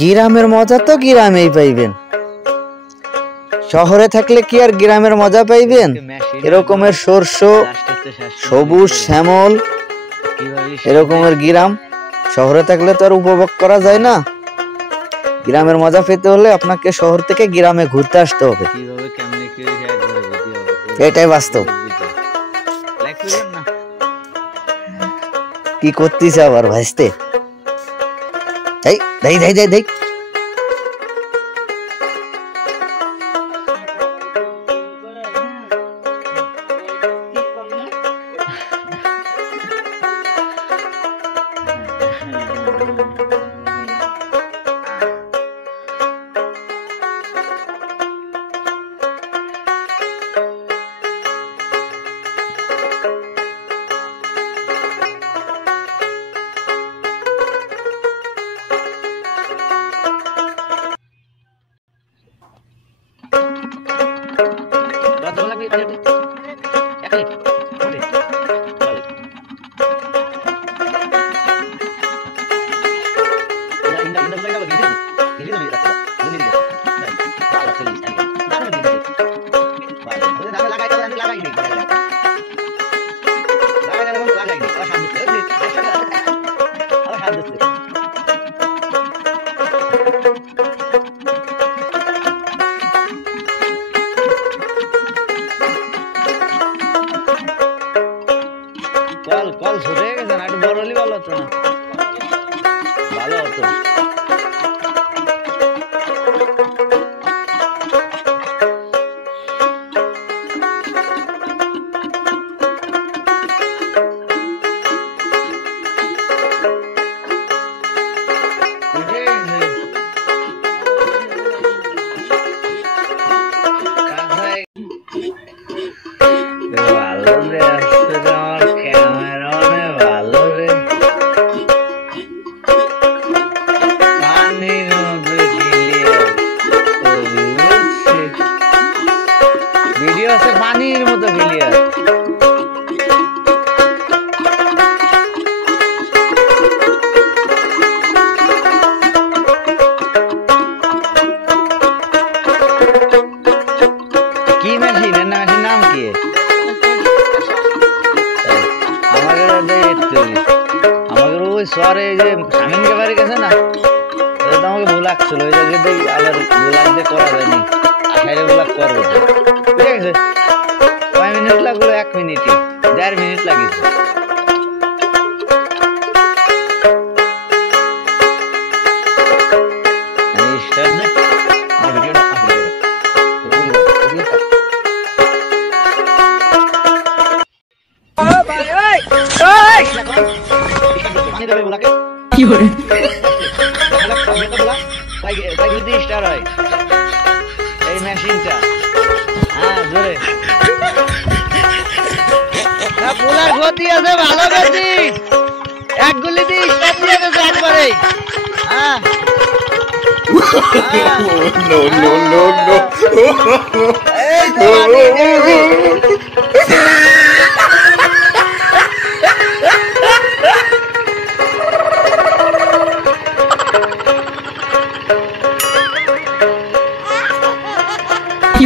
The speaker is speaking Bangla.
গ্রামের মজা তো গ্রামেই পাইবেন, শহরে থাকলে কি আর গ্রামের মজা পাইবেন? এরকমের শস্য, সবুজ শ্যামল, এরকমের গ্রাম শহরে থাকলে তো আর উপভোগ করা যায় না। গ্রামের মজা পেতে হলে আপনাকে শহর থেকে গ্রামে ঘুরতে আসতে হবে, এটাই বাস্তব। কি করতিস আবার ভাইস্তে? এই দেই দেই দেই দেই কল ছুটে গেছে না, একটু বড় হলে ভালো হতো না? ভালো হতো। ভিডিও আছে পানির মতো ক্লিয়ার। কি মেশিন? এর নাম কি? আমাদের ওই শহরে যে স্বামীনকে বাড়ি গেছে না, আমাকে ভুলাক ছিল ওই জায়গাতে, আবার ভুলাক দিয়ে করা যায়নি, আঠাইরে ভুলাক করবো। ঠিক আছে, কয় মিনিট লাগলো? 1 মিনিটই, 1.5 মিনিট লাগিয়েছে। এই মেশিনটা জোরে পোলার গতি আছে, ভালো গতি, এক গুলি দিয়ে স্টার্ট দিয়ে গেছে একবারে। কি